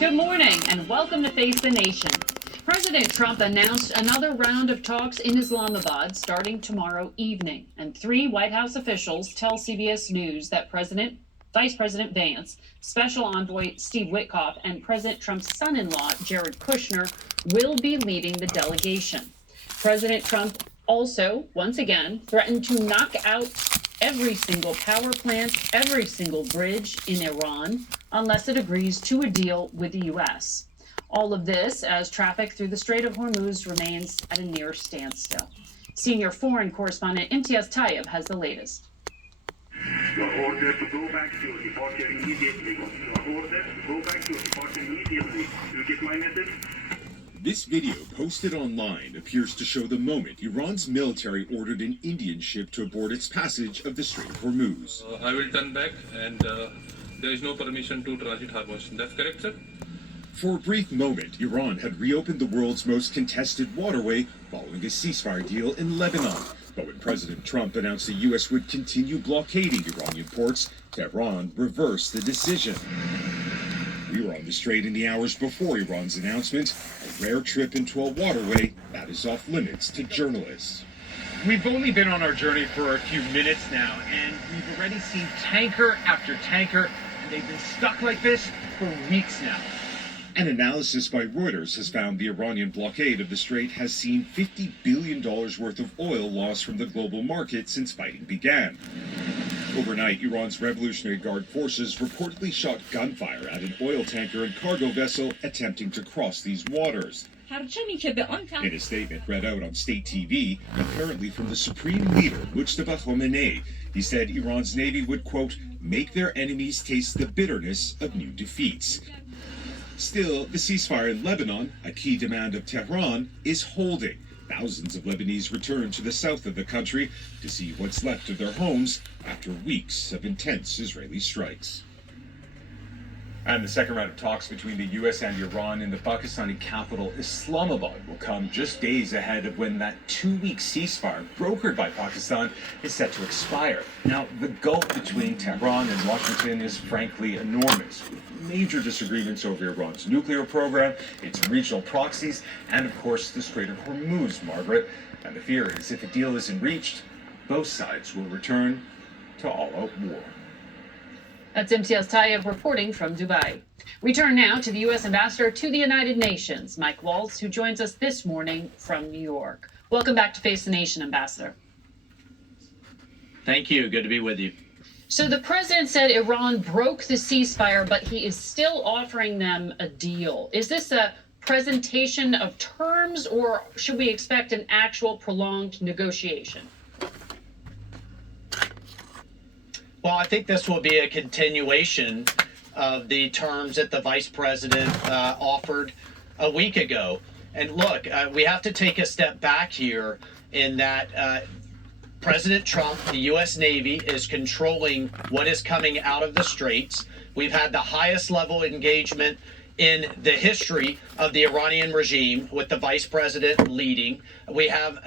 Good morning and welcome to Face the Nation. President Trump announced another round of talks in Islamabad starting tomorrow evening, and 3 White House officials tell CBS News that Vice President Vance, Special Envoy Steve Witkoff, and President Trump's son-in-law, Jared Kushner, will be leading the delegation. President Trump also, once again, threatened to knock out every single power plant, every single bridge in Iran, unless it agrees to a deal with the U.S. All of this as traffic through the Strait of Hormuz remains at a near standstill. Senior foreign correspondent Imtiaz Tyab has the latest. You are ordered to go back to your departure immediately. You are ordered to go back to your departure immediately. You get my message? This video, posted online, appears to show the moment Iran's military ordered an Indian ship to abort its passage of the Strait of Hormuz. I will turn back, and there is no permission to transit harbors. That's correct, sir? For a brief moment, Iran had reopened the world's most contested waterway following a ceasefire deal in Lebanon. But when President Trump announced the U.S. would continue blockading Iranian ports, Tehran reversed the decision. We were on the strait in the hours before Iran's announcement, a rare trip into a waterway that is off limits to journalists. We've only been on our journey for a few minutes now, and we've already seen tanker after tanker, and they've been stuck like this for weeks now. An analysis by Reuters has found the Iranian blockade of the strait has seen $50 billion worth of oil lost from the global market since fighting began. Overnight, Iran's Revolutionary Guard forces reportedly shot gunfire at an oil tanker and cargo vessel attempting to cross these waters. In a statement read out on state TV, apparently from the supreme leader, Mustafa Khamenei, he said Iran's navy would, quote, make their enemies taste the bitterness of new defeats. Still, the ceasefire in Lebanon, a key demand of Tehran, is holding. Thousands of Lebanese returned to the south of the country to see what's left of their homes after weeks of intense Israeli strikes. And the second round of talks between the U.S. and Iran in the Pakistani capital Islamabad will come just days ahead of when that 2-week ceasefire brokered by Pakistan is set to expire. Now, the gulf between Tehran and Washington is frankly enormous, with major disagreements over Iran's nuclear program, its regional proxies, and of course the Strait of Hormuz, Margaret. And the fear is if a deal isn't reached, both sides will return to all-out war. That's Imtiaz Tyab reporting from Dubai. We turn now to the U.S. Ambassador to the United Nations, Mike Waltz, who joins us this morning from New York. Welcome back to Face the Nation, Ambassador. Thank you. Good to be with you. So the president said Iran broke the ceasefire, but he is still offering them a deal. Is this a presentation of terms, or should we expect an actual prolonged negotiation? Well, I think this will be a continuation of the terms that the vice president offered a week ago. And look, we have to take a step back here in that President Trump, the U.S. Navy, is controlling what is coming out of the straits. We've had the highest level engagement in the history of the Iranian regime with the vice president leading. We have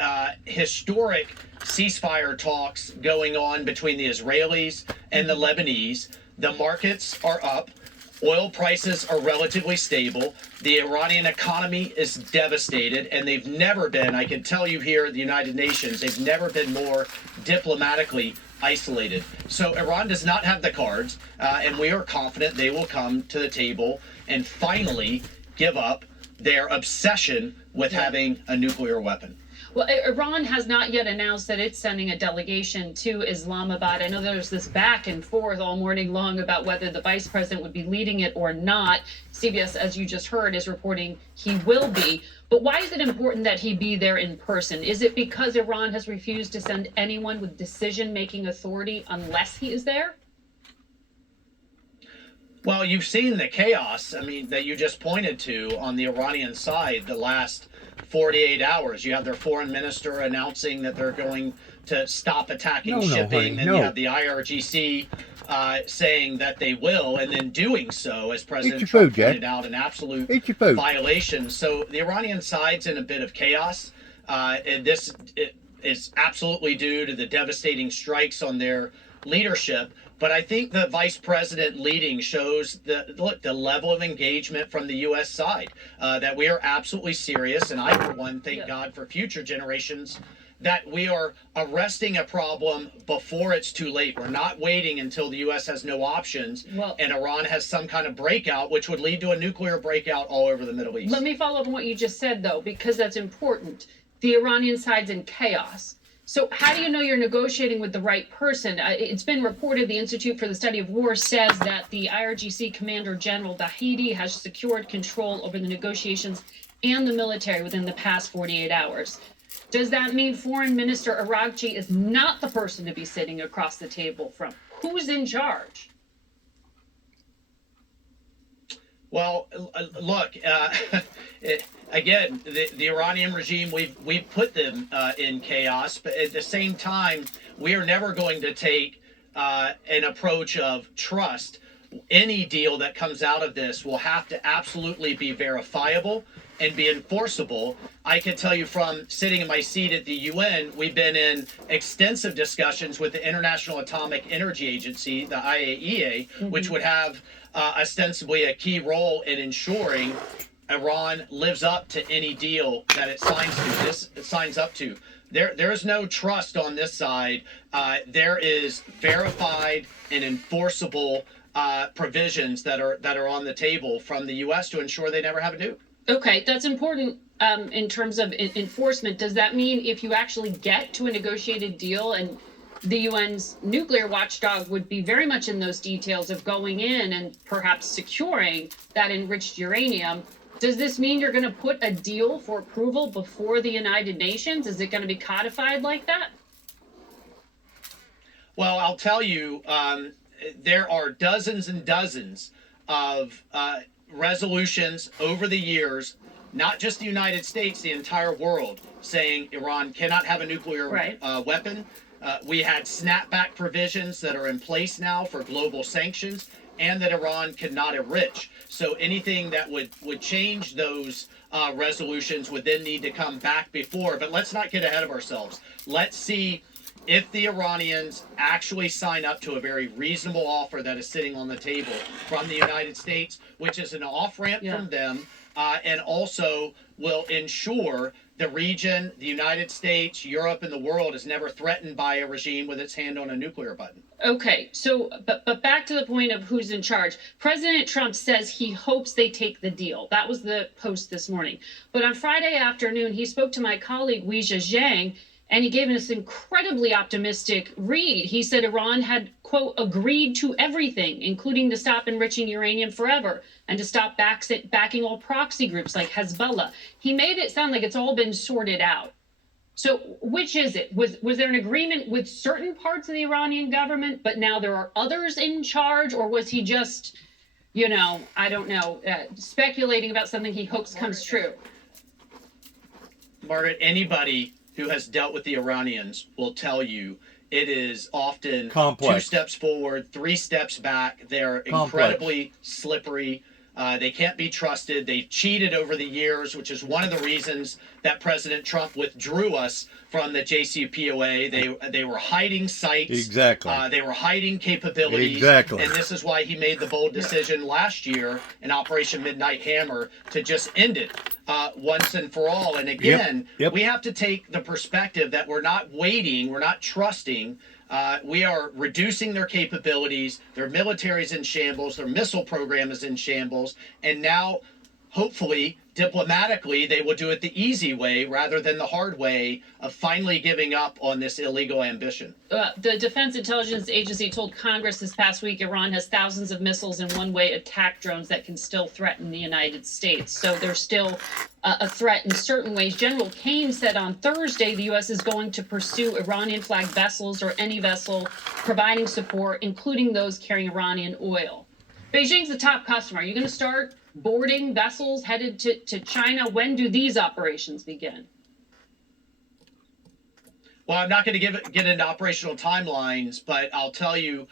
historic ceasefire talks going on between the Israelis and the Lebanese. The markets are up. Oil prices are relatively stable. The Iranian economy is devastated, and they've never been, I can tell you here at the United Nations, they've never been more diplomatically isolated. So Iran does not have the cards, and we are confident they will come to the table and finally give up their obsession with having a nuclear weapon. Well, Iran has not yet announced that it's sending a delegation to Islamabad. I know there's this back and forth all morning long about whether the vice president would be leading it or not. CBS, as you just heard, is reporting he will be. But why is it important that he be there in person? Is it because Iran has refused to send anyone with decision-making authority unless he is there? Well, you've seen the chaos, that you just pointed to on the Iranian side the last 48 hours. You have their foreign minister announcing that they're going to stop attacking shipping, and you have the IRGC saying that they will, and then doing so, as President Trump pointed out, an absolute violation. So the Iranian side's in a bit of chaos, and this is absolutely due to the devastating strikes on their leadership. But I think the vice president leading shows the level of engagement from the U.S. side, that we are absolutely serious. And I, for one, thank God for future generations that we are arresting a problem before it's too late. We're not waiting until the U.S. has no options and Iran has some kind of breakout, which would lead to a nuclear breakout all over the Middle East. Let me follow up on what you just said, though, because that's important. The Iranian side's in chaos. So how do you know you're negotiating with the right person? It's been reported the Institute for the Study of War says that the IRGC Commander General Dahidi has secured control over the negotiations and the military within the past 48 hours. Does that mean Foreign Minister Araghchi is not the person to be sitting across the table from? Who's in charge? Well, look, again, the Iranian regime, we've put them in chaos, but at the same time, we are never going to take an approach of trust. Any deal that comes out of this will have to absolutely be verifiable and be enforceable. I can tell you from sitting in my seat at the UN, we've been in extensive discussions with the International Atomic Energy Agency, the IAEA, which would have ostensibly a key role in ensuring Iran lives up to any deal that it signs up to. There is no trust on this side. There is verified and enforceable provisions that are on the table from the U.S. to ensure they never have a nuke. Okay, that's important in terms of enforcement. Does that mean if you actually get to a negotiated deal, and the UN's nuclear watchdog would be very much in those details of going in and perhaps securing that enriched uranium, does this mean you're going to put a deal for approval before the United Nations? Is it going to be codified like that? Well, I'll tell you, there are dozens and dozens of resolutions over the years, not just the United States, the entire world, saying Iran cannot have a nuclear weapon. We had snapback provisions that are in place now for global sanctions, and that Iran cannot enrich. So anything that would change those resolutions would then need to come back before. But let's not get ahead of ourselves. Let's see if the Iranians actually sign up to a very reasonable offer that is sitting on the table from the United States, which is an off-ramp from them, and also will ensure the region, the United States, Europe, and the world is never threatened by a regime with its hand on a nuclear button. Okay, so, but back to the point of who's in charge. President Trump says he hopes they take the deal. That was the post this morning. But on Friday afternoon, he spoke to my colleague, Weijia Zhang, and he gave us incredibly optimistic read. He said Iran had, quote, agreed to everything, including to stop enriching uranium forever and to stop backing all proxy groups like Hezbollah. He made it sound like it's all been sorted out. So which is it? Was there an agreement with certain parts of the Iranian government, but now there are others in charge? Or was he just, I don't know, speculating about something he hopes comes true? Margaret, anybody who has dealt with the Iranians will tell you it is often complex. 2 steps forward, 3 steps back. They're incredibly slippery. They can't be trusted. They've cheated over the years, which is one of the reasons that President Trump withdrew us from the JCPOA. They were hiding sites. Exactly. They were hiding capabilities. Exactly. And this is why he made the bold decision last year in Operation Midnight Hammer to just end it once and for all. And again, we have to take the perspective that we're not waiting, we're not trusting. We are reducing their capabilities. Their military is in shambles. Their missile program is in shambles. And now, hopefully, diplomatically, they will do it the easy way rather than the hard way of finally giving up on this illegal ambition. The Defense Intelligence Agency told Congress this past week Iran has thousands of missiles and one-way attack drones that can still threaten the United States. So there's still a threat in certain ways. General Kane said on Thursday the U.S. is going to pursue Iranian-flagged vessels or any vessel providing support, including those carrying Iranian oil. Beijing's the top customer. Are you going to start boarding vessels headed to China? When do these operations begin? Well, I'm not going to get into operational timelines, but I'll tell you,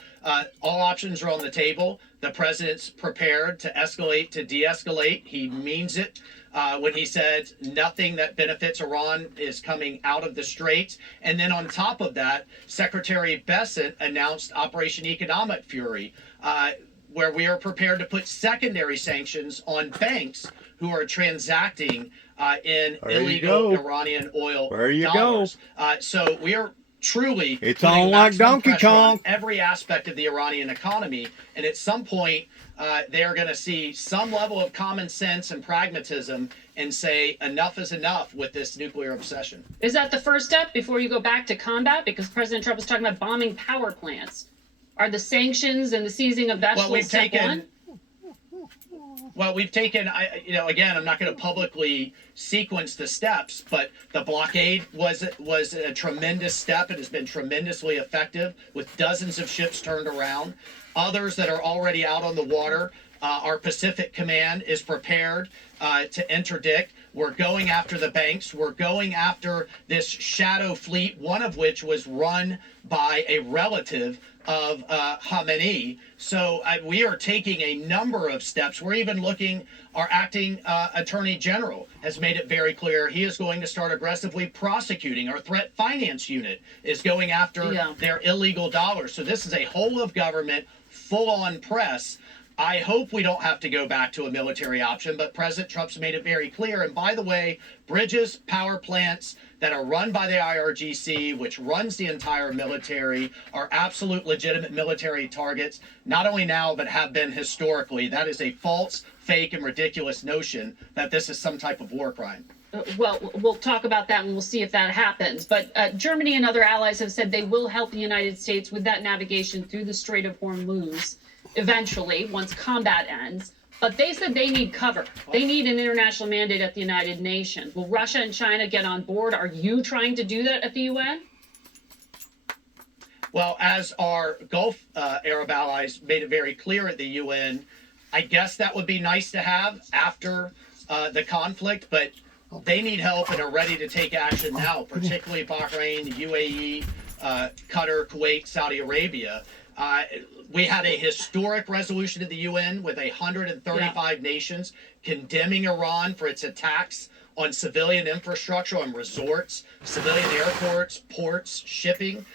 all options are on the table. The president's prepared to escalate, to de-escalate. He means it when he said nothing that benefits Iran is coming out of the Straits. And then on top of that, Secretary Bessent announced Operation Economic Fury, where we are prepared to put secondary sanctions on banks who are transacting in illegal Iranian oil dollars. So we are truly It's putting on like maximum Donkey pressure on Kong. every aspect of the Iranian economy. And at some point, they are going to see some level of common sense and pragmatism and say enough is enough with this nuclear obsession. Is that the first step before you go back to combat? Because President Trump was talking about bombing power plants. Are the sanctions and the seizing of vegetables step one? Well, we've taken, again, I'm not going to publicly sequence the steps, but the blockade was a tremendous step. It has been tremendously effective with dozens of ships turned around. Others that are already out on the water, our Pacific Command is prepared to interdict. We're going after the banks. We're going after this shadow fleet, one of which was run by a relative of Khamenei. So we are taking a number of steps. We're even looking, our acting attorney general has made it very clear he is going to start aggressively prosecuting. Our threat finance unit is going after their illegal dollars. So this is a whole of government, full-on press. I hope we don't have to go back to a military option, but President Trump's made it very clear. And by the way, bridges, power plants that are run by the IRGC, which runs the entire military, are absolute legitimate military targets, not only now, but have been historically. That is a false, fake, and ridiculous notion that this is some type of war crime. Well, we'll talk about that and we'll see if that happens. But Germany and other allies have said they will help the United States with that navigation through the Strait of Hormuz eventually, once combat ends. But they said they need cover. They need an international mandate at the United Nations. Will Russia and China get on board? Are you trying to do that at the UN? Well, as our Gulf Arab allies made it very clear at the UN, I guess that would be nice to have after the conflict, but they need help and are ready to take action now, particularly Bahrain, the UAE, Qatar, Kuwait, Saudi Arabia. We had a historic resolution of the UN with 135 nations condemning Iran for its attacks on civilian infrastructure, on resorts, civilian airports, ports, shipping.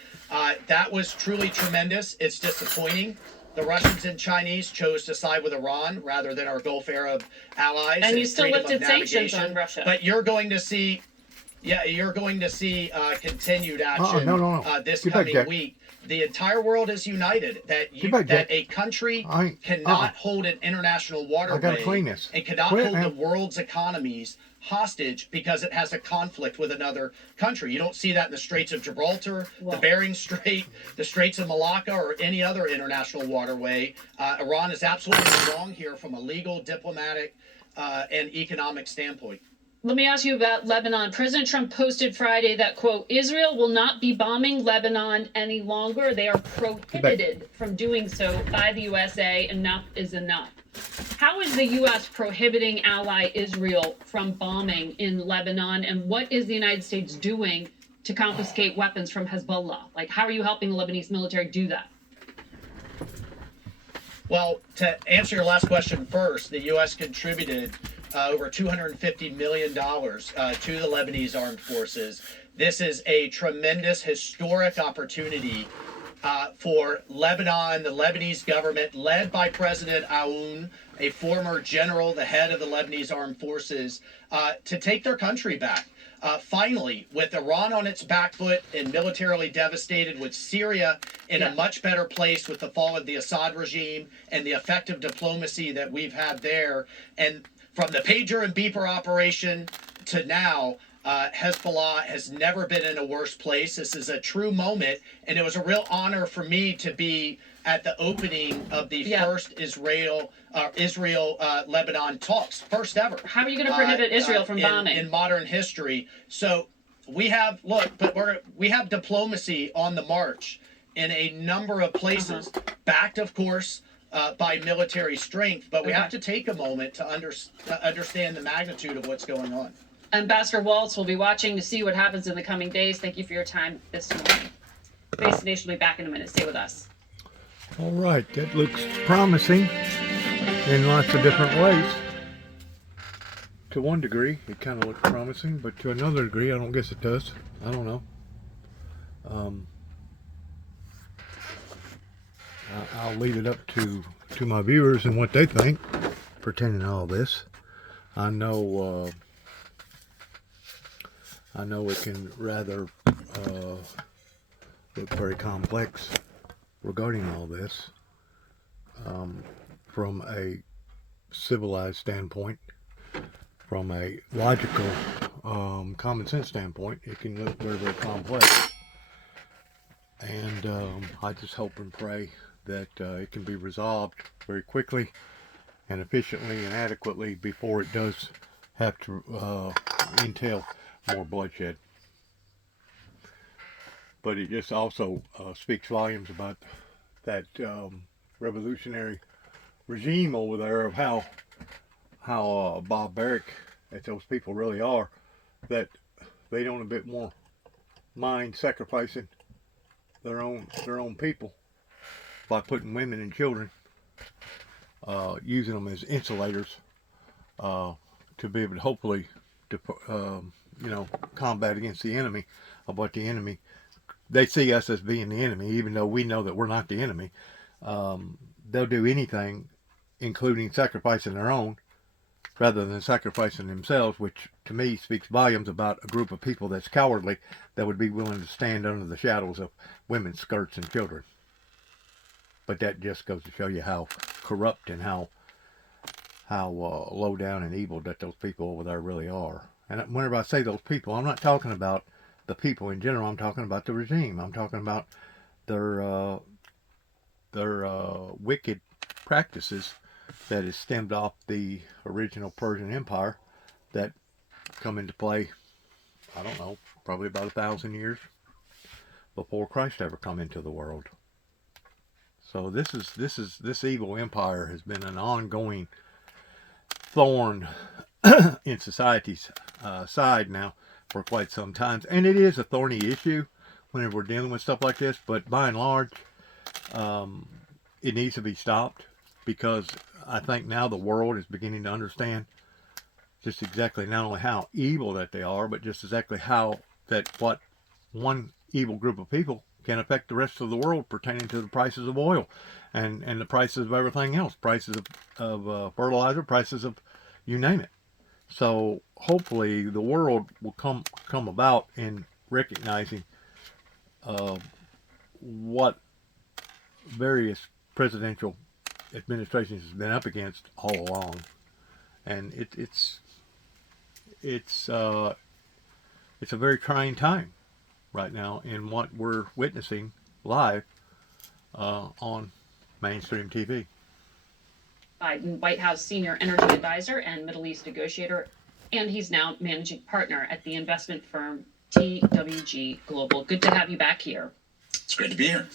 That was truly tremendous. It's disappointing. The Russians and Chinese chose to side with Iran rather than our Gulf Arab allies. And you still lifted sanctions on Russia. But you're going to see, continued action this coming week. The entire world is united that a country cannot hold an international waterway and cannot hold the world's economies hostage because it has a conflict with another country. You don't see that in the Straits of Gibraltar, the Bering Strait, the Straits of Malacca, or any other international waterway. Iran is absolutely wrong here from a legal, diplomatic, and economic standpoint. Let me ask you about Lebanon. President Trump posted Friday that, quote, Israel will not be bombing Lebanon any longer. They are prohibited from doing so by the USA. Enough is enough. How is the U.S. prohibiting ally Israel from bombing in Lebanon? And what is the United States doing to confiscate weapons from Hezbollah? Like, how are you helping the Lebanese military do that? Well, to answer your last question first, the U.S. contributed over $250 million to the Lebanese armed forces. This is a tremendous historic opportunity for Lebanon, the Lebanese government, led by President Aoun, a former general, the head of the Lebanese armed forces, to take their country back. Finally, with Iran on its back foot and militarily devastated, with Syria in a much better place with the fall of the Assad regime and the effective diplomacy that we've had there, and from the pager and beeper operation to now, Hezbollah has never been in a worse place. This is a true moment, and it was a real honor for me to be at the opening of the first Israel-Lebanon talks, first ever. How are you going to prohibit Israel from bombing? In modern history. So we have, we have diplomacy on the march in a number of places, backed, of course, by military strength, but we have to take a moment to understand the magnitude of what's going on. Ambassador Waltz will be watching to see what happens in the coming days. Thank you for your time this morning. Face the Nation will be back in a minute. Stay with us. All right, that looks promising in lots of different ways. To one degree, it kind of looks promising, but to another degree, I don't guess it does. I don't know. I'll leave it up to my viewers and what they think pertaining to all this. I know it can rather look very complex regarding all this from a civilized standpoint, from a logical, common sense standpoint. It can look very, very complex. And I just hope and pray that it can be resolved very quickly and efficiently and adequately before it does have to entail more bloodshed. But it just also speaks volumes about that revolutionary regime over there, of how barbaric that those people really are, that they don't a bit more mind sacrificing their own people by putting women and children, using them as insulators to be able to hopefully combat against the enemy of what the enemy, they see us as being the enemy, even though we know that we're not the enemy. They'll do anything, including sacrificing their own, rather than sacrificing themselves, which to me speaks volumes about a group of people that's cowardly, that would be willing to stand under the shadows of women's skirts and children. But that just goes to show you how corrupt and how low down and evil that those people over there really are. And whenever I say those people, I'm not talking about the people in general. I'm talking about the regime. I'm talking about their wicked practices that is stemmed off the original Persian Empire that come into play, I don't know, probably about 1,000 years before Christ ever come into the world. So this evil empire has been an ongoing thorn in society's side now for quite some time, and it is a thorny issue whenever we're dealing with stuff like this. But by and large, it needs to be stopped, because I think now the world is beginning to understand just exactly not only how evil that they are, but just exactly how that what one evil group of people can affect the rest of the world pertaining to the prices of oil and the prices of everything else, prices of fertilizer, prices of you name it. So hopefully the world will come about in recognizing what various presidential administrations has been up against all along, and it's a very trying time right now in what we're witnessing live on mainstream TV. Biden, White House senior energy advisor and Middle East negotiator, and he's now managing partner at the investment firm TWG Global. Good to have you back here. It's great to be here.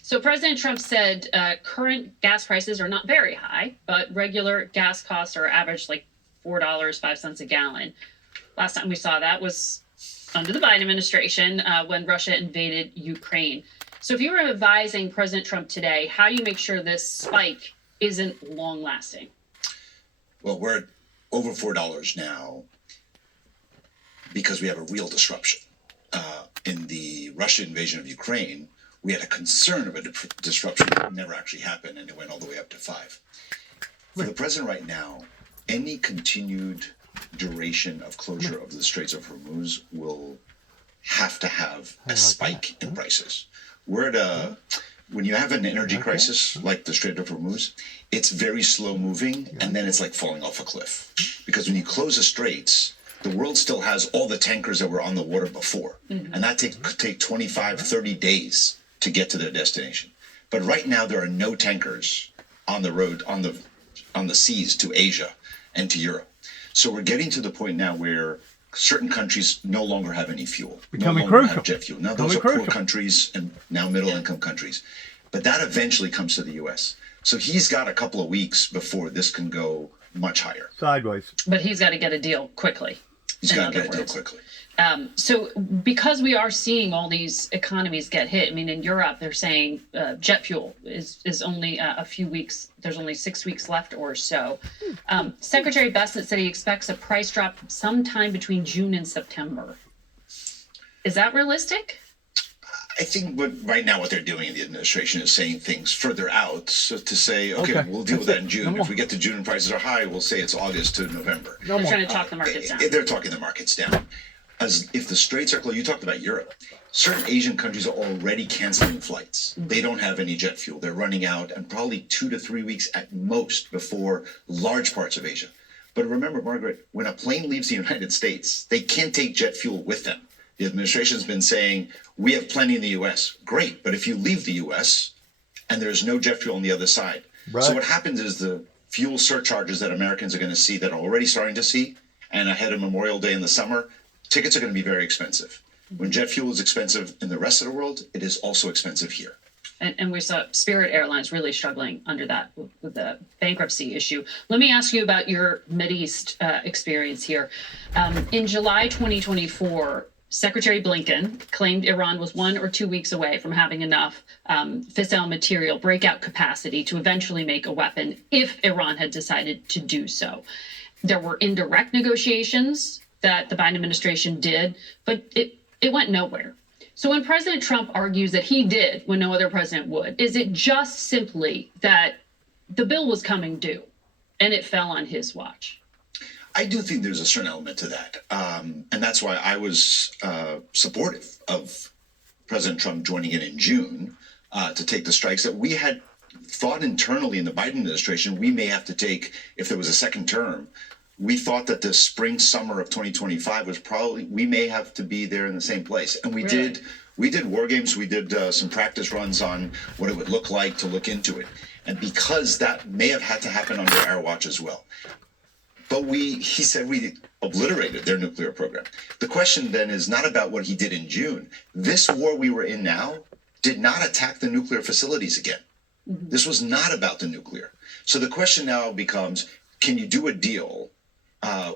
So President Trump said current gas prices are not very high, but regular gas costs are average like $4.05 a gallon. Last time we saw that was under the Biden administration when Russia invaded Ukraine. So if you were advising President Trump today, how do you make sure this spike isn't long lasting? Well, we're at over $4 now because we have a real disruption. In the Russian invasion of Ukraine, we had a concern of a disruption that never actually happened, and it went all the way up to 5. For the president right now, any continued duration of closure of the Straits of Hormuz will have to have a spike in prices. We're at when you have an energy crisis like the Strait of Hormuz, it's very slow moving, and then it's like falling off a cliff. Because when you close the straits, the world still has all the tankers that were on the water before. And that could take 25, 30 days to get to their destination. But right now there are no tankers on the road, on the seas to Asia and to Europe. So we're getting to the point now where certain countries no longer have any fuel. Becoming no longer crucial. have jet fuel. Now those are poor countries and now middle income countries. But that eventually comes to the US. So he's got a couple of weeks before this can go much higher. Sideways. But he's got to get a deal quickly. He's in got to other get a deal words. quickly. So because we are seeing all these economies get hit, I mean, in Europe, they're saying jet fuel is only a few weeks. There's only 6 weeks left or so. Secretary Bassett said he expects a price drop sometime between June and September. Is that realistic? I think right now what they're doing in the administration is saying things further out. So to say, okay, we'll deal with that in June. If we get to June and prices are high, we'll say it's August to November. They're trying to talk the markets down. They're talking the markets down. As if the straits are closed, you talked about Europe. Certain Asian countries are already canceling flights. They don't have any jet fuel. They're running out, and probably 2 to 3 weeks at most before large parts of Asia. But remember, Margaret, when a plane leaves the United States, they can't take jet fuel with them. The administration's been saying, we have plenty in the U.S. Great, but if you leave the U.S. and there's no jet fuel on the other side. Right. So what happens is the fuel surcharges that Americans are going to see, that are already starting to see, and ahead of Memorial Day in the summer, tickets are going to be very expensive. When jet fuel is expensive in the rest of the world, it is also expensive here. And we saw Spirit Airlines really struggling under that with the bankruptcy issue. Let me ask you about your Mideast experience here. In July 2024, Secretary Blinken claimed Iran was 1 or 2 weeks away from having enough fissile material breakout capacity to eventually make a weapon if Iran had decided to do so. There were indirect negotiations that the Biden administration did, but it went nowhere. So when President Trump argues that he did when no other president would, is it just simply that the bill was coming due and it fell on his watch? I do think there's a certain element to that. And that's why I was supportive of President Trump joining in June to take the strikes that we had thought internally in the Biden administration we may have to take if there was a second term. We thought that the spring, summer of 2025 was probably, we may have to be there in the same place. And we did war games. We did some practice runs on what it would look like to look into it. And because that may have had to happen under our watch as well. But he said we obliterated their nuclear program. The question then is not about what he did in June. This war we were in now did not attack the nuclear facilities again. Mm-hmm. This was not about the nuclear. So the question now becomes, can you do a deal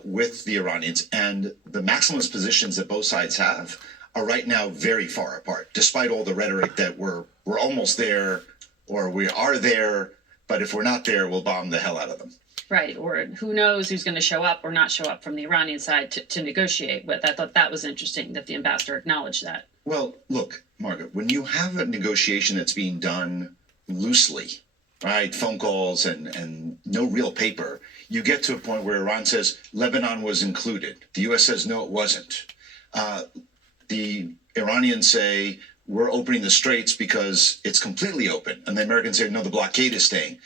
with the Iranians? And the maximalist positions that both sides have are right now very far apart, despite all the rhetoric that we're almost there or we are there, but if we're not there, we'll bomb the hell out of them. Right, or who knows who's going to show up or not show up from the Iranian side to negotiate with. I thought that was interesting that the ambassador acknowledged that. Well, look, Margaret, when you have a negotiation that's being done loosely, right, phone calls and no real paper, you get to a point where Iran says Lebanon was included. The U.S. says, no, it wasn't. The Iranians say, we're opening the straits because it's completely open. And the Americans say, no, the blockade is staying.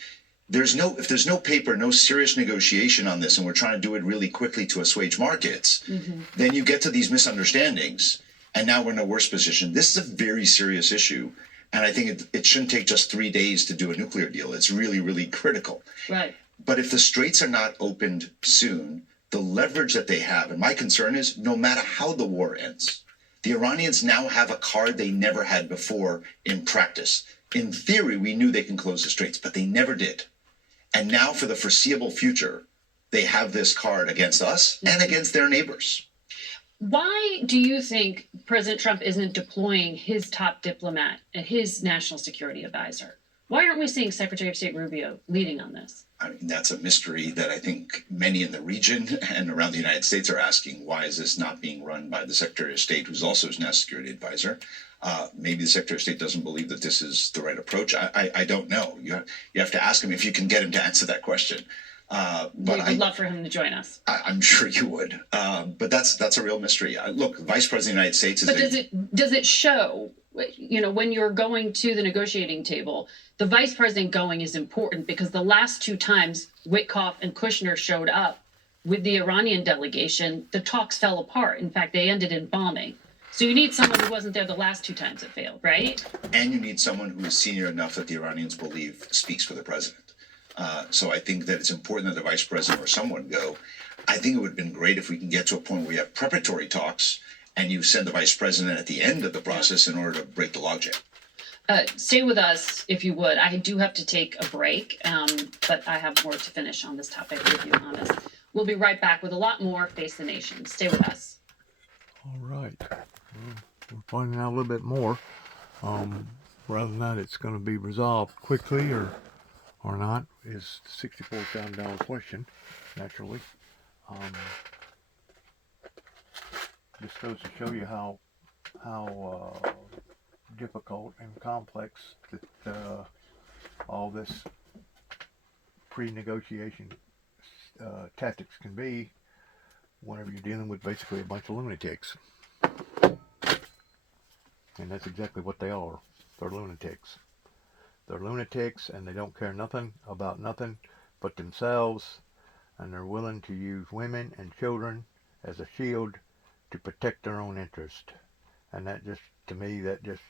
If there's no paper, no serious negotiation on this, and we're trying to do it really quickly to assuage markets, then you get to these misunderstandings, and now we're in a worse position. This is a very serious issue, and I think it shouldn't take just 3 days to do a nuclear deal. It's really, really critical. Right. But if the straits are not opened soon, the leverage that they have, and my concern is no matter how the war ends, the Iranians now have a card they never had before in practice. In theory, we knew they can close the straits, but they never did. And now for the foreseeable future, they have this card against us and against their neighbors. Why do you think President Trump isn't deploying his top diplomat and his national security advisor? Why aren't we seeing Secretary of State Rubio leading on this? I mean, that's a mystery that I think many in the region and around the United States are asking. Why is this not being run by the Secretary of State, who's also his national security advisor? Maybe the Secretary of State doesn't believe that this is the right approach. I don't know. You have to ask him if you can get him to answer that question. But We'd love for him to join us. I'm sure you would. But that's a real mystery. Look, Vice President of the United States is. But does it show? You know, when you're going to the negotiating table, the vice president going is important because the last 2 times Witkoff and Kushner showed up with the Iranian delegation, the talks fell apart. In fact, they ended in bombing. So you need someone who wasn't there the last 2 times it failed, right? And you need someone who is senior enough that the Iranians believe speaks for the president. So I think that it's important that the vice president or someone go. I think it would have been great if we can get to a point where we have preparatory talks and you send the vice president at the end of the process in order to break the logjam. Stay with us, if you would. I do have to take a break, but I have more to finish on this topic with you, Thomas. We'll be right back with a lot more Face the Nation. Stay with us. All right. Well, we're finding out a little bit more. Whether or not it's going to be resolved quickly or not is the $64,000 question, naturally. Just goes to show you how difficult and complex that all this pre-negotiation tactics can be whenever you're dealing with basically a bunch of lunatics. And that's exactly what they are. They're lunatics. They're lunatics, and they don't care nothing about nothing but themselves, and they're willing to use women and children as a shield to protect their own interest. And that just, to me, that just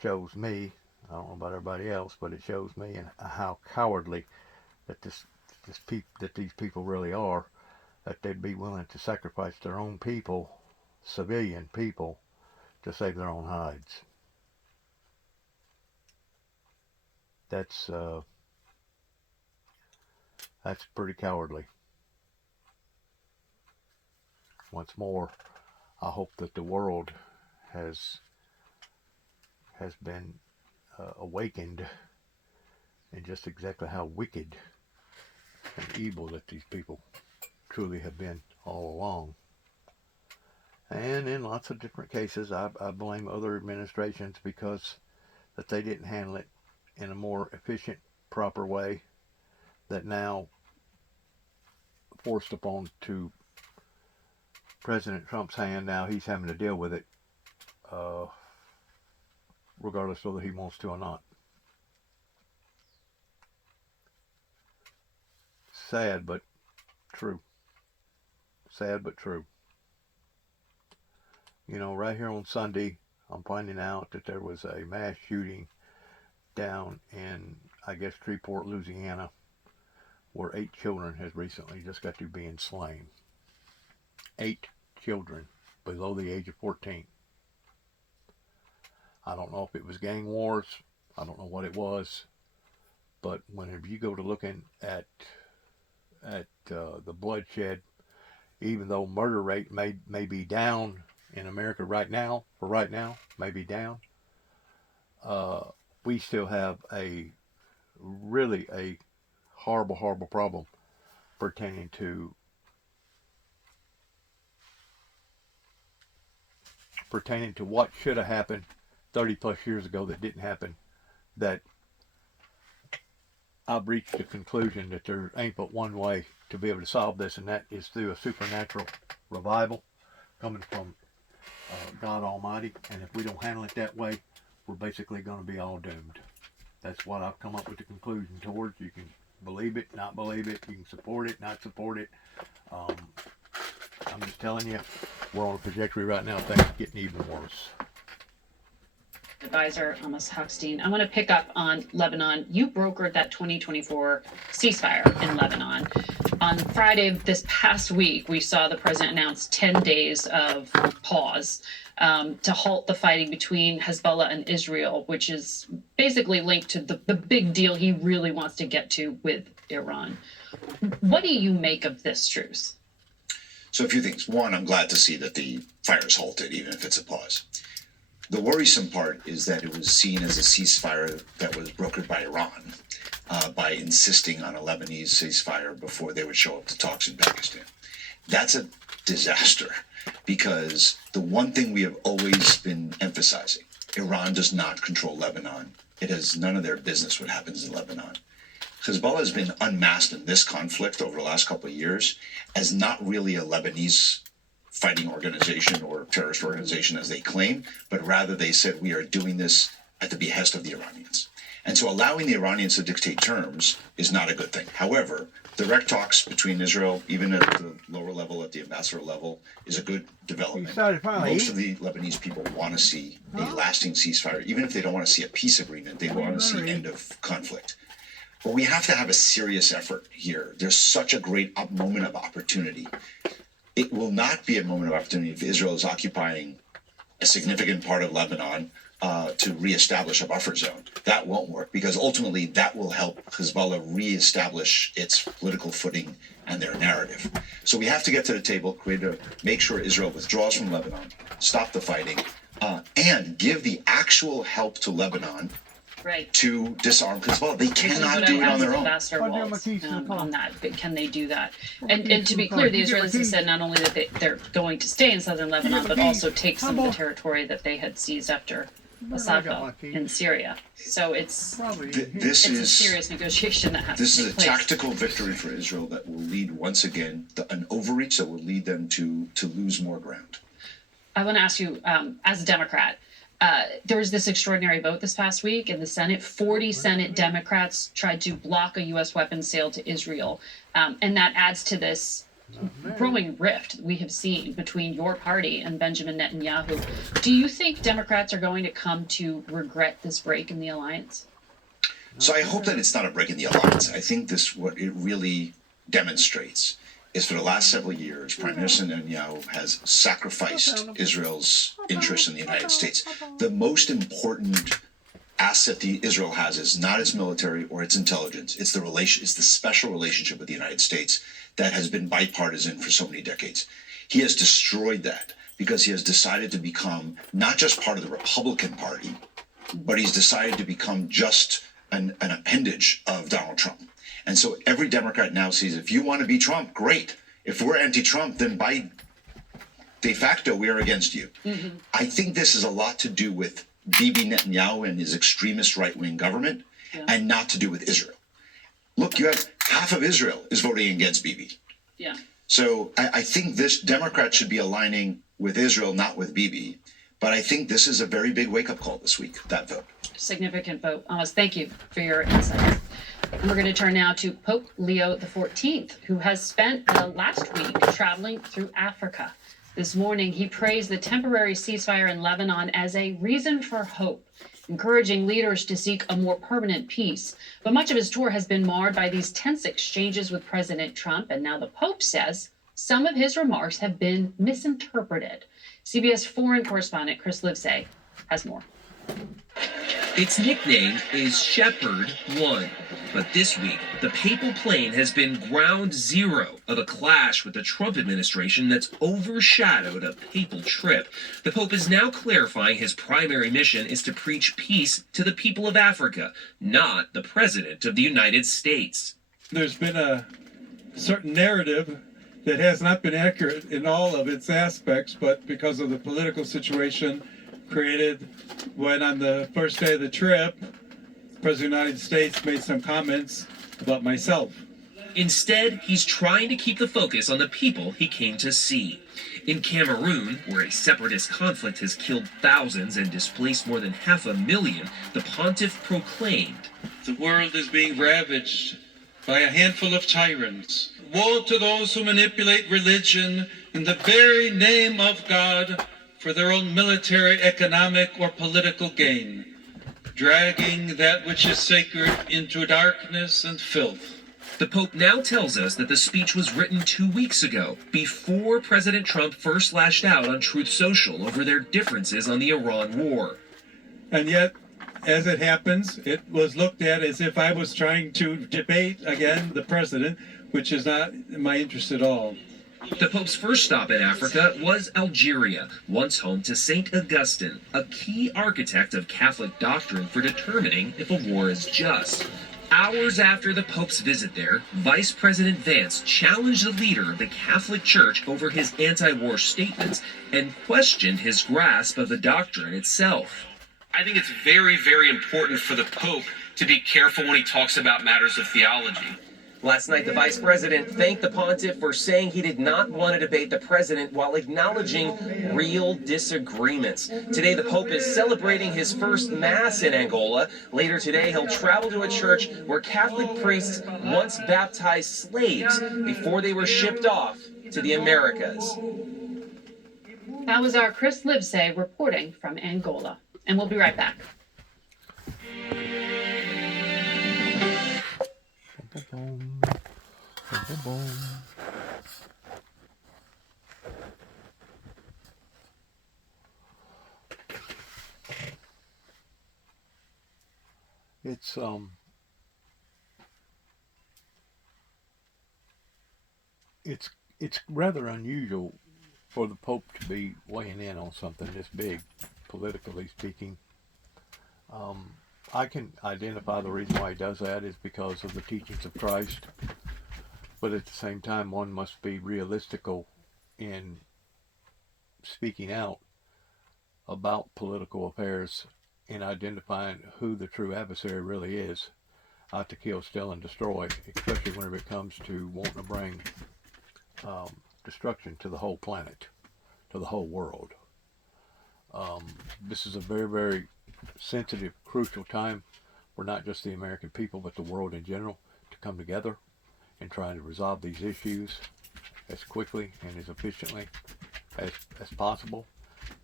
shows me, I don't know about everybody else, but it shows me and how cowardly that these people really are, that they'd be willing to sacrifice their own people, civilian people, to save their own hides. That's pretty cowardly. Once more, I hope that the world has been awakened in just exactly how wicked and evil that these people truly have been all along. And in lots of different cases, I blame other administrations because that they didn't handle it in a more efficient, proper way, that now forced upon to President Trump's hand. Now he's having to deal with it, regardless of whether he wants to or not. Sad but true. Sad but true. You know, right here on Sunday, I'm finding out that there was a mass shooting down in, I guess, Shreveport, Louisiana, where 8 children has recently just got to being slain. 8 children below the age of 14. I don't know if it was gang wars. I don't know what it was. But whenever you go to looking at the bloodshed, even though murder rate may be down in America right now, may be down, we still have a horrible problem pertaining to what should have happened 30 plus years ago that didn't happen, that I've reached the conclusion that there ain't but one way to be able to solve this, and that is through a supernatural revival coming from God Almighty. And if we don't handle it that way, we're basically going to be all doomed. That's what I've come up with the conclusion towards. You can believe it, not believe it. You can support it, not support it. I'm just telling you, we're on a trajectory right now. Things are getting even worse. Advisor Amos Hochstein, I want to pick up on Lebanon. You brokered that 2024 ceasefire in Lebanon. On Friday of this past week, we saw the president announce 10 days of pause to halt the fighting between Hezbollah and Israel, which is basically linked to the big deal he really wants to get to with Iran. What do you make of this truce? So a few things. One, I'm glad to see that the fire is halted, even if it's a pause. The worrisome part is that it was seen as a ceasefire that was brokered by Iran by insisting on a Lebanese ceasefire before they would show up to talks in Pakistan. That's a disaster, because the one thing we have always been emphasizing, Iran does not control Lebanon. It has none of their business what happens in Lebanon. Hezbollah has been unmasked in this conflict over the last couple of years as not really a Lebanese fighting organization or terrorist organization as they claim, but rather they said we are doing this at the behest of the Iranians. And so allowing the Iranians to dictate terms is not a good thing. However, direct talks between Israel, even at the lower level, at the ambassador level, is a good development. Most of the Lebanese people want to see a lasting ceasefire. Even if they don't want to see a peace agreement, they want to see an end of conflict. But we have to have a serious effort here. There's such a great moment of opportunity. It will not be a moment of opportunity if Israel is occupying a significant part of Lebanon, to reestablish a buffer zone. That won't work because ultimately that will help Hezbollah reestablish its political footing and their narrative. So we have to get to the table, make sure Israel withdraws from Lebanon, stop the fighting, and give the actual help to Lebanon Right. to disarm Hezbollah. They Which is cannot what do I it on asked their own. Ambassador Waltz on that, but can they do that? And to be clear, the Israelis have said not only that they're going to stay in southern Lebanon, but also take some of the territory that they had seized after Asaka in Syria. So it's This a is serious negotiation that has this to is take a place. tactical victory for Israel that will lead once again an overreach that will lead them to lose more ground. I want to ask you, as a Democrat, there was this extraordinary vote this past week in the Senate. 40 Senate Democrats tried to block a U.S. weapons sale to Israel. And that adds to this growing rift we have seen between your party and Benjamin Netanyahu. Do you think Democrats are going to come to regret this break in the alliance? So I hope that it's not a break in the alliance. I think what it really demonstrates is for the last several years, Prime Minister Netanyahu has sacrificed Israel's interests in the United States. The most important asset that Israel has is not its military or its intelligence. It's the special relationship with the United States that has been bipartisan for so many decades. He has destroyed that because he has decided to become not just part of the Republican Party, but he's decided to become just an appendage of Donald Trump. And so every Democrat now sees if you want to be Trump, great. If we're anti-Trump, then by de facto, we are against you. Mm-hmm. I think this has a lot to do with Bibi Netanyahu and his extremist right-wing government and not to do with Israel. Look, you have half of Israel is voting against Bibi. Yeah. So I think this Democrat should be aligning with Israel, not with Bibi. But I think this is a very big wake-up call this week, that vote. Significant vote. Thank you for your insights. And we're going to turn now to Pope Leo XIV, who has spent the last week traveling through Africa. This morning, he praised the temporary ceasefire in Lebanon as a reason for hope, encouraging leaders to seek a more permanent peace. But much of his tour has been marred by these tense exchanges with President Trump, and now the Pope says some of his remarks have been misinterpreted. CBS foreign correspondent Chris Livesay has more. Its nickname is Shepherd 1, but this week, the papal plane has been ground zero of a clash with the Trump administration that's overshadowed a papal trip. The Pope is now clarifying his primary mission is to preach peace to the people of Africa, not the President of the United States. There's been a certain narrative that has not been accurate in all of its aspects, but because of the political situation created when on the first day of the trip, the President of the United States made some comments about myself. Instead, he's trying to keep the focus on the people he came to see. In Cameroon, where a separatist conflict has killed thousands and displaced more than 500,000, the pontiff proclaimed, The world is being ravaged by a handful of tyrants. Woe to those who manipulate religion in the very name of God for their own military, economic, or political gain, dragging that which is sacred into darkness and filth. The Pope now tells us that the speech was written 2 weeks ago, before President Trump first lashed out on Truth Social over their differences on the Iran war. And yet, as it happens, it was looked at as if I was trying to debate, again, the president, which is not in my interest at all. The Pope's first stop in Africa was Algeria, once home to St. Augustine, a key architect of Catholic doctrine for determining if a war is just. Hours after the Pope's visit there, Vice President Vance challenged the leader of the Catholic Church over his anti-war statements and questioned his grasp of the doctrine itself. I think it's very, very important for the Pope to be careful when he talks about matters of theology. Last night, the vice president thanked the pontiff for saying he did not want to debate the president while acknowledging real disagreements. Today, the Pope is celebrating his first Mass in Angola. Later today, he'll travel to a church where Catholic priests once baptized slaves before they were shipped off to the Americas. That was our Chris Livesay reporting from Angola. And we'll be right back. It's it's rather unusual for the Pope to be weighing in on something this big, politically speaking. I can identify the reason why he does that is because of the teachings of Christ, but at the same time, one must be realistical in speaking out about political affairs and identifying who the true adversary really is, out to kill, steal, and destroy, especially whenever it comes to wanting to bring destruction to the whole planet, to the whole world. This is a very, very sensitive, crucial time for not just the American people, but the world in general, to come together and try to resolve these issues as quickly and as efficiently as possible,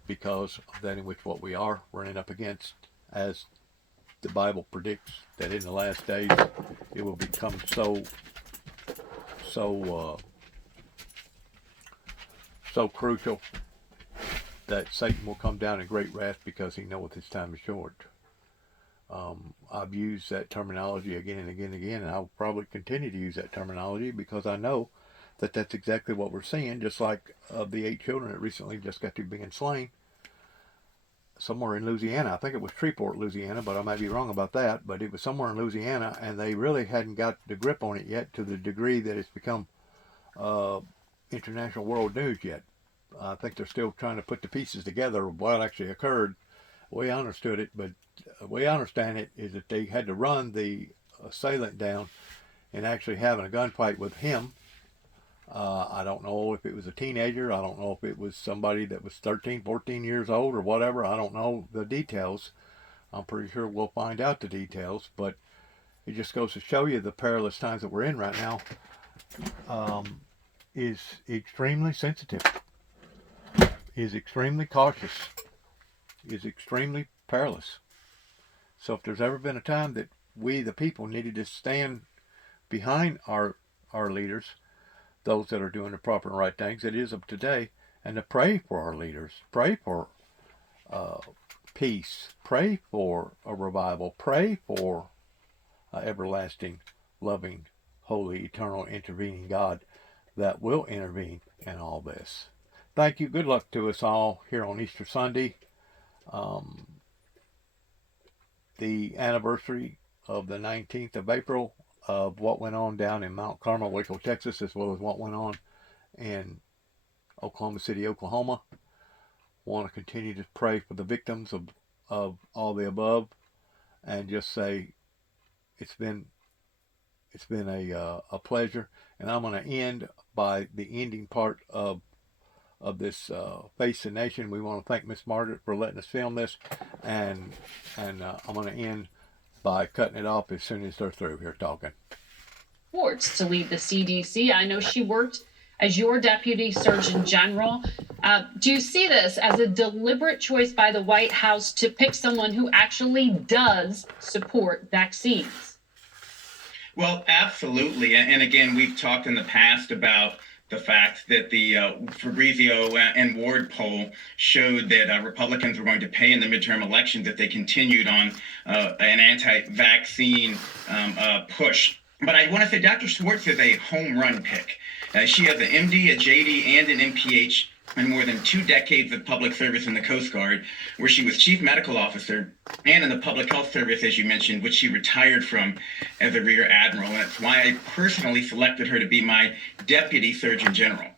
because of that in which what we are running up against, as the Bible predicts, that in the last days it will become so crucial that Satan will come down in great wrath because he knoweth his time is short. I've used that terminology again and again and again, and I'll probably continue to use that terminology because I know that that's exactly what we're seeing, just like of the 8 children that recently just got to being slain somewhere in Louisiana. I think it was Shreveport, Louisiana, but I might be wrong about that, but it was somewhere in Louisiana, and they really hadn't got the grip on it yet to the degree that it's become international world news yet. I think they're still trying to put the pieces together of what actually occurred. The way I understood it, but the way I understand it, is that they had to run the assailant down and actually having a gunfight with him. I don't know if it was a teenager. I don't know if it was somebody that was 13, 14 years old or whatever. I don't know the details. I'm pretty sure we'll find out the details, but it just goes to show you the perilous times that we're in right now is extremely sensitive, is extremely cautious, is extremely perilous. So if there's ever been a time that we, the people, needed to stand behind our leaders, those that are doing the proper and right things, it is of today, and to pray for our leaders, pray for peace, pray for a revival, pray for an everlasting, loving, holy, eternal, intervening God that will intervene in all this. Thank you. Good luck to us all here on Easter Sunday. The anniversary of the 19th of April of what went on down in Mount Carmel, Waco, Texas, as well as what went on in Oklahoma City, Oklahoma. Want to continue to pray for the victims of all the above, and just say it's been a pleasure. And I'm going to end by the ending part of this Face the Nation. We want to thank Miss Margaret for letting us film this, and I'm going to end by cutting it off as soon as they're through here talking. Schwartz to lead the CDC. I know she worked as your deputy surgeon general. Do you see this as a deliberate choice by the White House to pick someone who actually does support vaccines? Well, absolutely. And again, we've talked in the past about the fact that the Fabrizio and Ward poll showed that Republicans were going to pay in the midterm elections if they continued on an anti-vaccine push. But I want to say Dr. Schwartz is a home run pick. She has an MD, a JD, and an MPH, and more than 2 decades of public service in the Coast Guard, where she was chief medical officer, and in the public health service, as you mentioned, which she retired from as a rear admiral. And that's why I personally selected her to be my deputy surgeon general.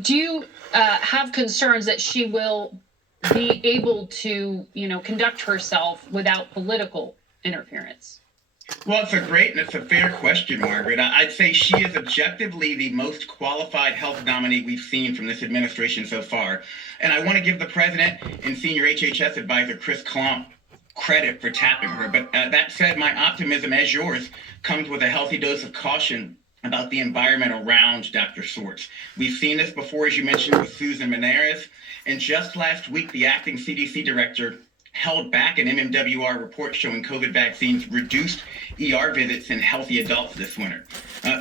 Do you have concerns that she will be able to, conduct herself without political interference? Well, it's a great and it's a fair question, Margaret. I'd say she is objectively the most qualified health nominee we've seen from this administration so far. And I want to give the president and senior HHS advisor Chris Klomp credit for tapping her. But that said, my optimism, as yours, comes with a healthy dose of caution about the environment around Dr. Schwartz. We've seen this before, as you mentioned, with Susan Menares. And just last week, the acting CDC director held back an MMWR report showing COVID vaccines reduced ER visits in healthy adults this winter.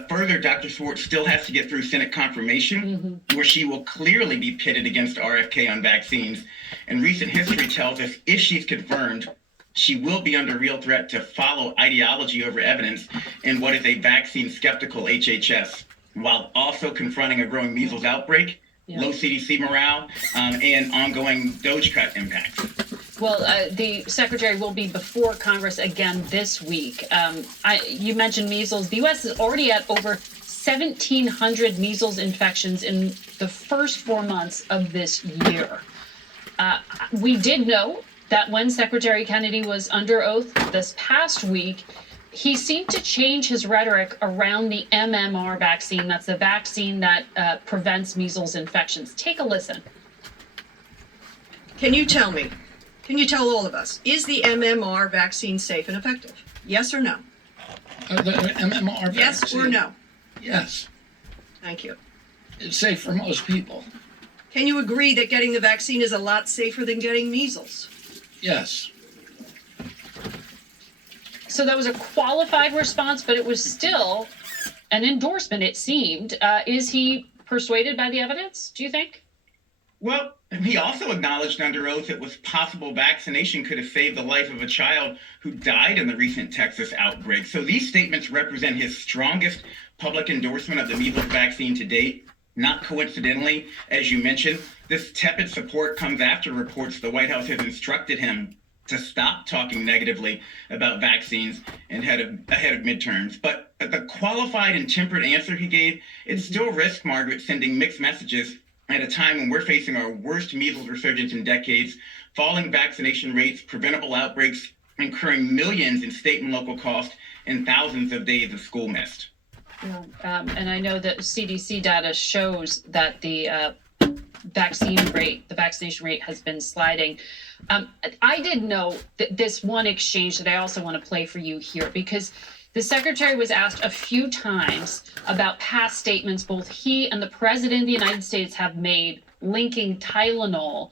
Further, Dr. Schwartz still has to get through Senate confirmation, where she will clearly be pitted against RFK on vaccines. And recent history tells us if she's confirmed, she will be under real threat to follow ideology over evidence in what is a vaccine skeptical HHS, while also confronting a growing measles outbreak, low CDC morale, and ongoing DOGE cut impacts. Well, the secretary will be before Congress again this week. You mentioned measles. The U.S. is already at over 1,700 measles infections in the first 4 months of this year. We did know that when Secretary Kennedy was under oath this past week, he seemed to change his rhetoric around the MMR vaccine. That's the vaccine that prevents measles infections. Take a listen. Can you tell all of us, is the MMR vaccine safe and effective? Yes or no? The MMR vaccine? Yes or no? Yes. Thank you. It's safe for most people. Can you agree that getting the vaccine is a lot safer than getting measles? Yes. So that was a qualified response, but it was still an endorsement, it seemed. Is he persuaded by the evidence, do you think? Well, he also acknowledged under oath it was possible vaccination could have saved the life of a child who died in the recent Texas outbreak. So these statements represent his strongest public endorsement of the measles vaccine to date. Not coincidentally, as you mentioned, this tepid support comes after reports the White House has instructed him to stop talking negatively about vaccines and ahead of midterms. But the qualified and tempered answer he gave, it still risks, Margaret, sending mixed messages at a time when we're facing our worst measles resurgence in decades, falling vaccination rates, preventable outbreaks, incurring millions in state and local costs, and thousands of days of school missed. And I know that CDC data shows that the vaccination rate has been sliding. I did know that this one exchange that I also want to play for you here, because the secretary was asked a few times about past statements both he and the president of the United States have made linking Tylenol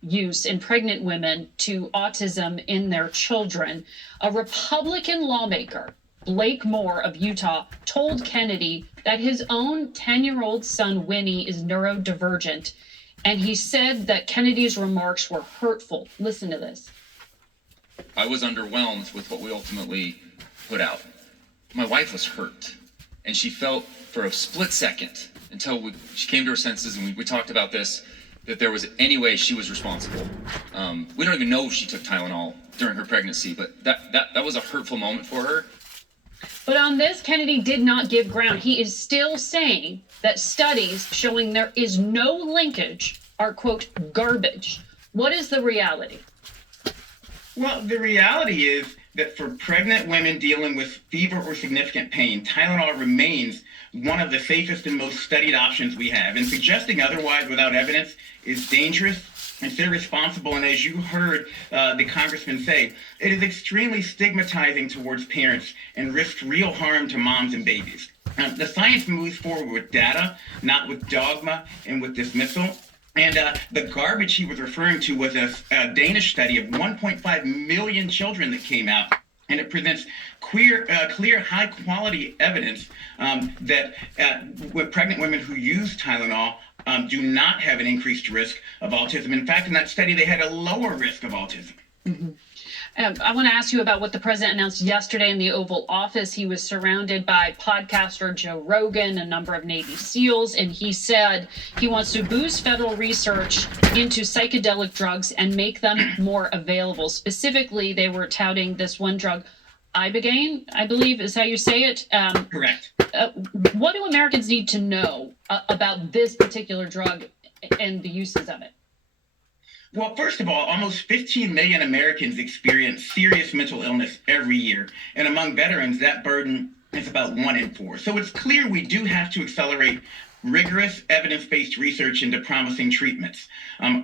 use in pregnant women to autism in their children. A Republican lawmaker, Blake Moore of Utah, told Kennedy that his own 10-year-old son, Winnie, is neurodivergent. And he said that Kennedy's remarks were hurtful. Listen to this. I was underwhelmed with what we ultimately put out. My wife was hurt, and she felt for a split second until she came to her senses, and we talked about this, that there was any way she was responsible. We don't even know if she took Tylenol during her pregnancy, but that was a hurtful moment for her. But on this, Kennedy did not give ground. He is still saying that studies showing there is no linkage are, quote, garbage. What is the reality? Well, the reality is that for pregnant women dealing with fever or significant pain, Tylenol remains one of the safest and most studied options we have. And suggesting otherwise without evidence is dangerous. It's irresponsible, and as you heard the congressman say, it is extremely stigmatizing towards parents and risks real harm to moms and babies. The science moves forward with data, not with dogma and with dismissal. And the garbage he was referring to was a Danish study of 1.5 million children that came out. And it presents clear, high-quality evidence that with pregnant women who use Tylenol do not have an increased risk of autism. In fact, in that study, they had a lower risk of autism. Mm-hmm. I want to ask you about what the president announced yesterday in the Oval Office. He was surrounded by podcaster Joe Rogan, a number of Navy SEALs, and he said he wants to boost federal research into psychedelic drugs and make them more available. Specifically, they were touting this one drug, Ibogaine, I believe is how you say it. Correct. What do Americans need to know about this particular drug and the uses of it? Well, first of all, almost 15 million Americans experience serious mental illness every year. And among veterans, that burden is about 1 in 4. So it's clear we do have to accelerate rigorous evidence-based research into promising treatments.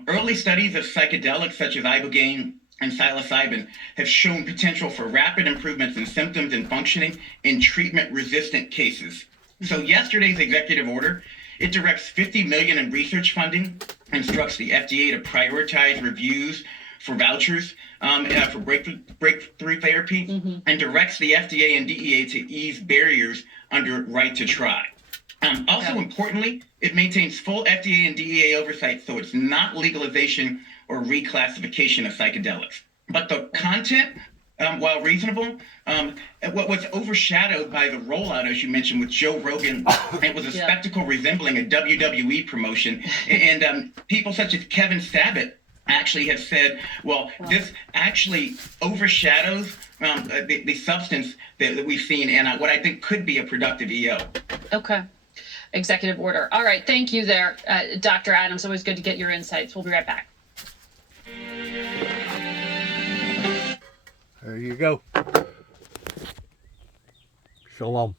Early studies of psychedelics such as Ibogaine and psilocybin have shown potential for rapid improvements in symptoms and functioning in treatment-resistant cases. So yesterday's executive order, it directs $50 million in research funding, instructs the FDA to prioritize reviews for vouchers for breakthrough therapy, and directs the FDA and DEA to ease barriers under right to try. Importantly, it maintains full FDA and DEA oversight, so it's not legalization or reclassification of psychedelics. But the content, while reasonable, what was overshadowed by the rollout, as you mentioned, with Joe Rogan, it was a spectacle resembling a WWE promotion. And people such as Kevin Sabat actually have said, well, this actually overshadows the substance that we've seen and what I think could be a productive EO. Okay. Executive order. All right. Thank you there, Dr. Adams. Always good to get your insights. We'll be right back. There you go. Shalom.